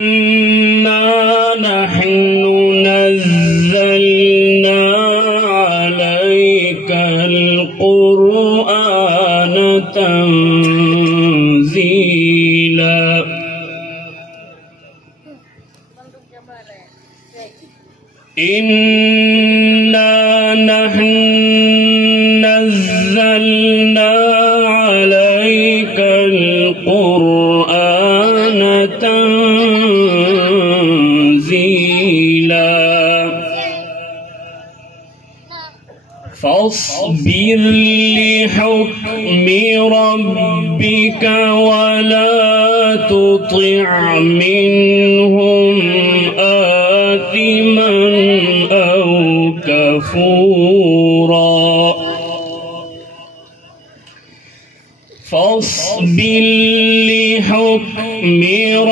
إنا نحن نزلنا عليك القرآن تنزيلا. إنا نحن نزلنا عليك القرآن تنزيلا. فاصبر لحكم ربك ولا تطع منهم آثما أو كفورا. فاصبر لحكم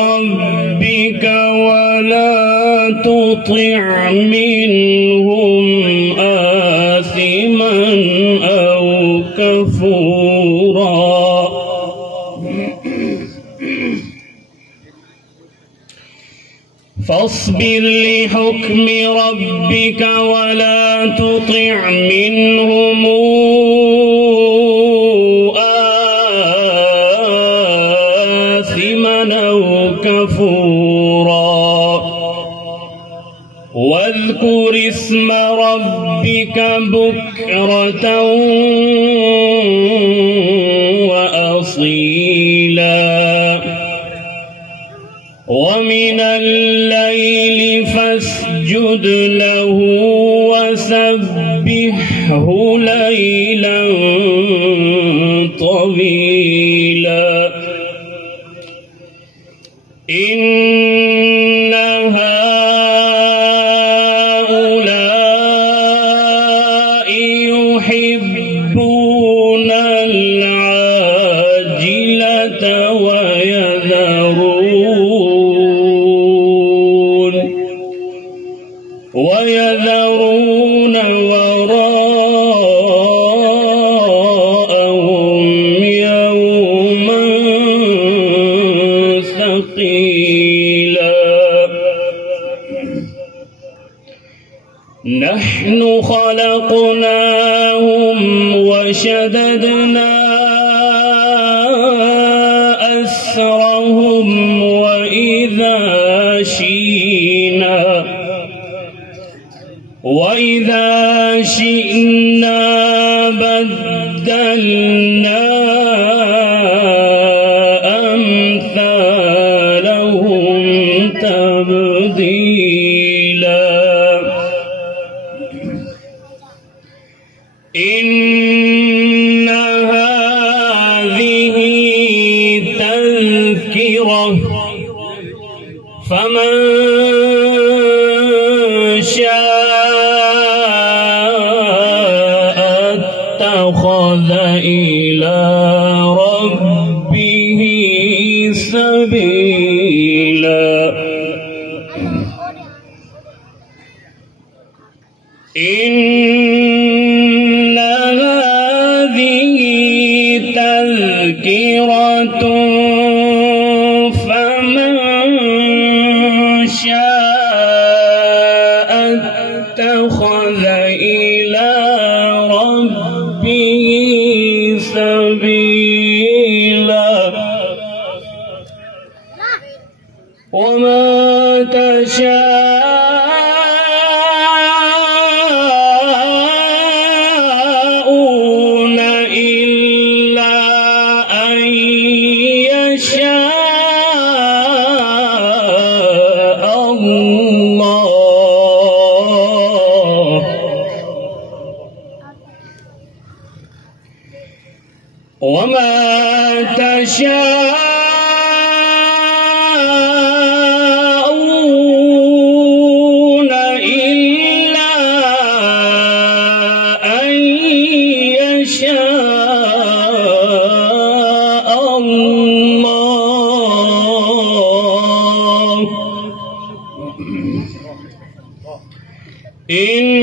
ربك ولا تطع منهم آثما أو كفورا. فاصبر لحكم ربك ولا تطع منهم آثما أو كفورا. واذكر اسم ربك بكرة وأصيلا. ومن الليل فاسجد له وسبحه ليلا طويلا. إن هؤلاء يحبون العاجلة ويذرون وراءهم يوما ثقيلا. نحن خلقناهم وشددنا أسرهم وإذا شئنا بدلنا أمثالهم تبديلا. إن هذه تذكرة فمن شاء اتخذ إلى ربه سبيلا. إن هذه تذكرة فمن شاء اتخذ إلى ربه سبيلا. وما تشاءون إلا أن يشاء الله. وما تشاءون إلا أن يشاء الله. إن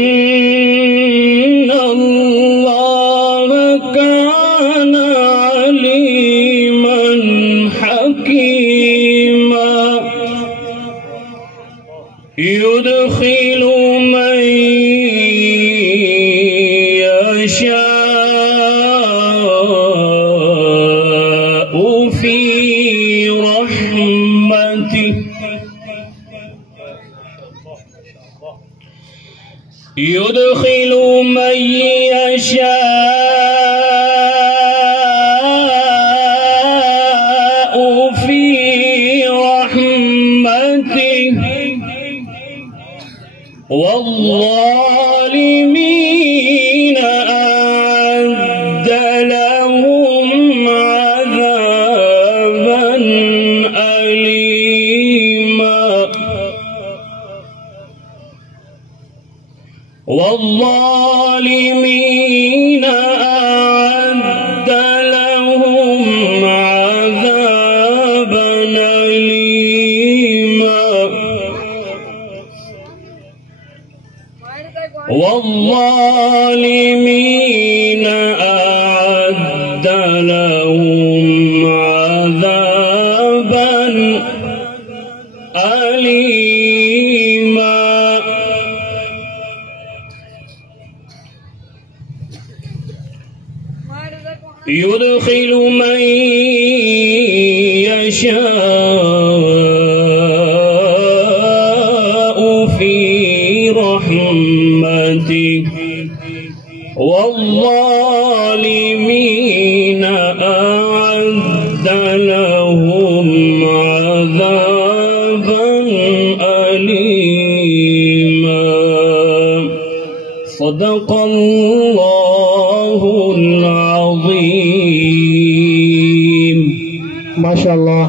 الله كان عليما حكيما. يدخل من يشاء في رحمته يدخل من يشاء في رحمته والظالمين أعد لهم عذابا أليما والظالمين أعد لهم عذابا أليما والظالمين أعد لهم عذابا أليما يدخل من يشاء في رحمته والظالمين أعد لهم عذابا أليما صدق الله العظيم. ما شاء الله.